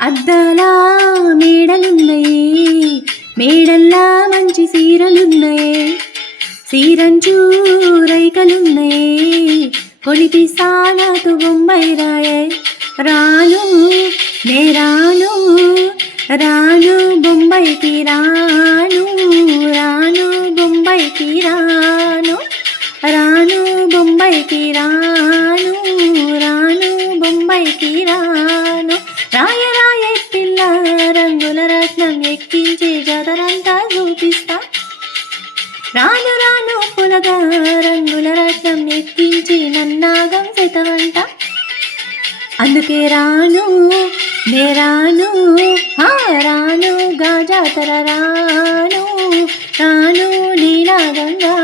అద్దాల మేడలున్నయి, మేడల్లా మంచి సీరలున్నయే, సీరంచు రైకలున్నయే, కొలిపిస్తా నాతో బొంబాయి రాయే. రాను నే రాను, రాను బొంబాయికి రాను, రాను బొంబాయికి రాను, రాను బొంబాయికి రాను, రాను బొంబాయికి రాను. రాయ రాయ పిల్ల రంగుల రత్నం ఎక్కించే జాతరంతా చూపిస్తా. రాను రాను పులగా రంగుల రత్నం ఎక్కించి నన్నాగం శతవంట. అందుకే రాను నే రాను, రాను గా జాతర రాను, రాను నీలాగంగా.